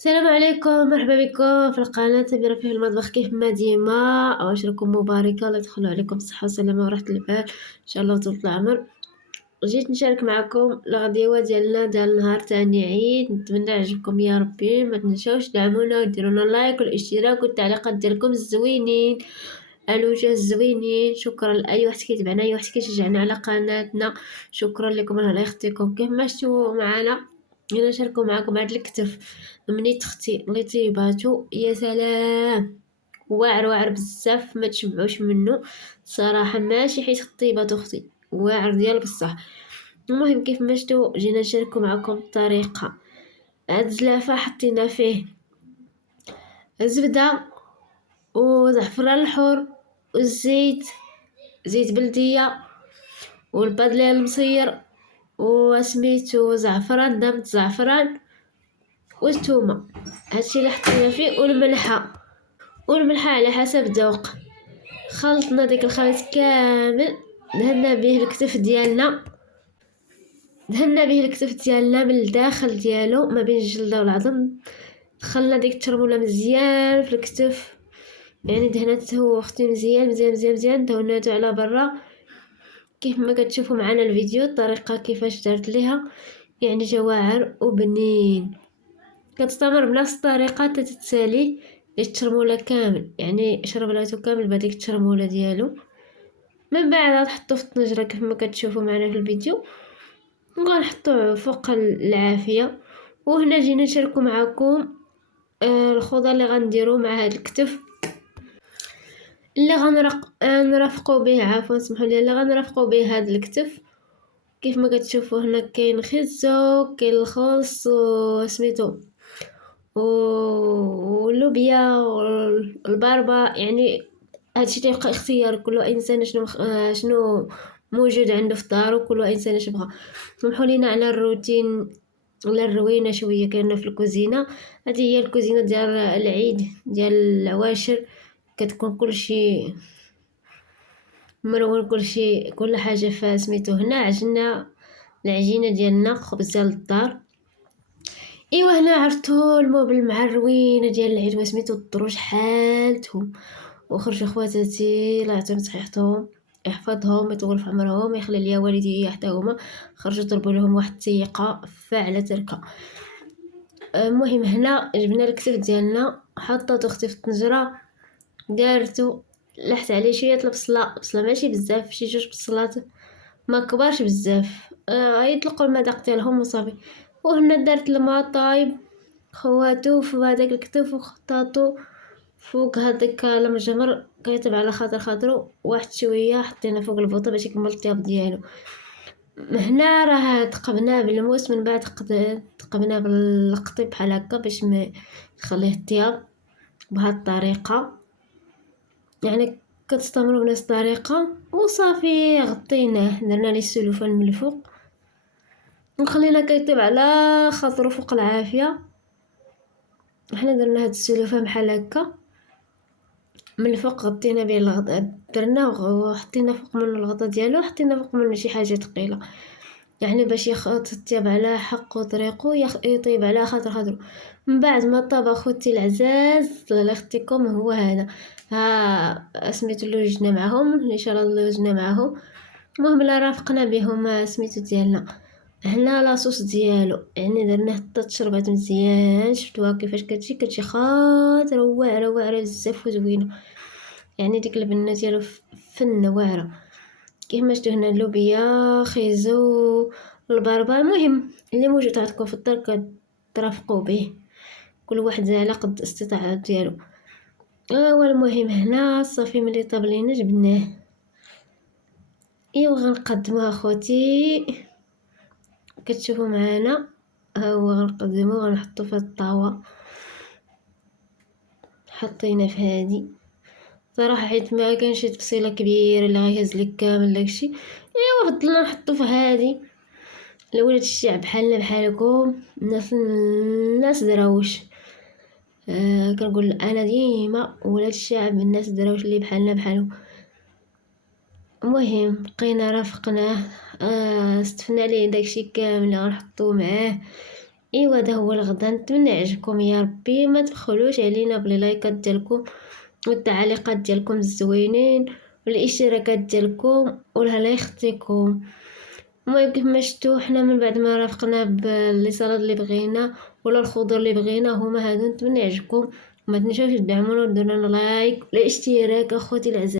السلام عليكم، مرحبا بكم في القناة تبيرة في المطبخ كيف ما ديما. عشركم مباركة، الله يدخل عليكم بالصحة والسلامة وراحة البال ان شاء الله وطول العمر. جيت نشارك معكم الغديوة ديالنا ديال نهار تاني عيد، نتمنى يعجبكم يا ربي. ما تنساوش دعمونا وديرونا لايك والاشتراك والتعليقات ديالكم الزوينين، الوجه الزوينين. شكرا لاي واحد كيتبعنا، اي واحد كيشجعنا على قناتنا. شكرا لكم، الله يخطيكم. كيف ما شفتوا معنا انا نشاركوا معكم هاد الكتف منيت اختي اللي طيباتو يا سلام، واعر واعر بزاف ما تشبعوش منه صراحه. ماشي حيت طيبات اختي، واعر ديال بصح. المهم كيف ما شفتوا جينا نشاركوا معكم الطريقه. هاد الزلافه حطينا فيه الزبده وزعفران الحر والزيت، زيت بلديه، والبادليه المصير، وسميتو زعفران، دامت زعفران، والثومه. هادشي اللي حطينا فيه، والملحه على حسب الذوق. خلطنا ديك الخليط كامل، دهنا به الكتف ديالنا، من الداخل ديالو ما بين الجلده والعظم. دخلنا ديك الترموله مزيان في الكتف، يعني دهنته اختي مزيان مزيان مزيان مزيان، دهناتو على برا كيف ما كتشوفوا معنا الفيديو الطريقه كيفاش درت ليها. يعني جا واعر وبنين. كتستمر بنفس الطريقه تتسالي الترموله كامل، يعني شربلاتو كامل بهاديك الترموله ديالو. من بعد غنحطو في الطنجره كيف ما كتشوفوا معنا في الفيديو، وغنحطوه فوق العافيه. وهنا جينا نشاركو معكم الخضر اللي غنديرو مع هاد الكتف، اللي نرافقو به، عفوا سمحوا لي، اللي غنرافقو به هاد الكتف. كيف ما كتشوفوا هنا كاين خيزو، كاين الخس وسميتو واللوبيا والباربه. يعني هادشي تيبقى اختيار كل انسان شنو موجود عنده في دارو، كل انسان اش بغا. سمحوا لينا على الروتين ولا الروينه شويه كاينه في الكوزينه. هذه هي الكوزينه ديال العيد ديال العواشر، كتكون كلشي مرون، كل حاجه فيها. سميتو هنا عجنا العجينه ديالنا، خبز ديال الدار. ايوا هنا عرفتو الموبل مع الروينه ديال العيد وسميتو الدروج حالتهم. وخرجوا خواتاتي الله يعطيهم صحيحتهم، يحفظهم، يطول في عمرهم، يخلي ليا والدي حتى هما. خرجوا ضربوا لهم واحد التيقه فاعله تركه. المهم هنا جبنا الكتف ديالنا، حطيت اختي في الطنجره، دارتو، لحت عليه شويه البصله، بصله ماشي بزاف، شي جوج بصلات ما كبارش بزاف، يطلقوا المذاق ديالهم وصافي. وهنا دارت الماء طايب، خواتو في هذاك الكتف وخطاتو فوق هذاك المجمر، كيطيب على خاطر خاطرو واحد شويه. حطينا فوق البوطه باش يكمل الطياب ديالو. هنا راه تقبناه بالموس، من بعد تقبناه بالقطيب بحال هكا باش ما يخليه الطياب بهاد الطريقه. يعني كتستمروا بنفس الطريقه وصافي. غطيناه، درنا ليه السلوفان من الفوق وخلينا كيطيب على خاطرو فوق العافيه. حنا درنا هاد السلوفان بحال هكا من الفوق، غطينا به الغطاء، درناه وحطينا فوق منه الغطاء ديالو، حطينا فوق منه شي حاجه ثقيله، يعني باش يطيب على حق وطريقو، يطيب على خاطر خاطرو. من بعد ما طاب اخوتي العزاز الله يخطيكم، هو هذا. ها سميتو لوجنا معهم، ان شاء الله لوجنا معهم. المهم لا رافقنا بهم سميتو ديالنا. هنا لاصوص ديالو يعني درناه حتى تشربات مزيان، شفتوها كيفاش كتجي خاطر واعره واعره بزاف وزوينه. يعني ديك البنه ديالو فنه واعره. كيما شفتوا هنا اللوبيا، خيزو، البربه. المهم اللي موجود عندكم في الدار كترافقوا به، كل واحد على قد استطاعته ديالو. والمهم هنا صافي ملي طاب لينا جبناه. ايوا غنقدموها اخوتي، كتشوفوا معانا. ها هو غنقدمو، غنحطو في الطاوه. حطينا في هادي صراحه حيت ما كانش شي تفصيله كبيره اللي غيهز لك كامل داكشي، ايوا فضلنا نحطو في هادي. لولاد الشعب بحالنا بحالكم، الناس دراوش. كنقول انا ديما ولاد الشعب، الناس دراوش اللي بحالنا بحالهم. المهم بقينا رافقناه، استفنا ليه داكشي كامل اللي غنحطوه معاه. ايوا هذا هو الغدا، نتمنى يعجبكم يا ربي. ما تبخلوش علينا بلي لايكات ديالكم والتعليقات ديالكم الزوينين والاشتراكات ديالكم والهلا يختيكم. المهم كيف ما شفتوا حنا من بعد ما رافقنا باللي صالاد اللي بغينا ولا الخضر اللي بغينا هما هادو. نتمنى يعجبكم، وما تنساوش تدعمونا وديروا لنا لايك ولا اشتراك اخوتي العزاز.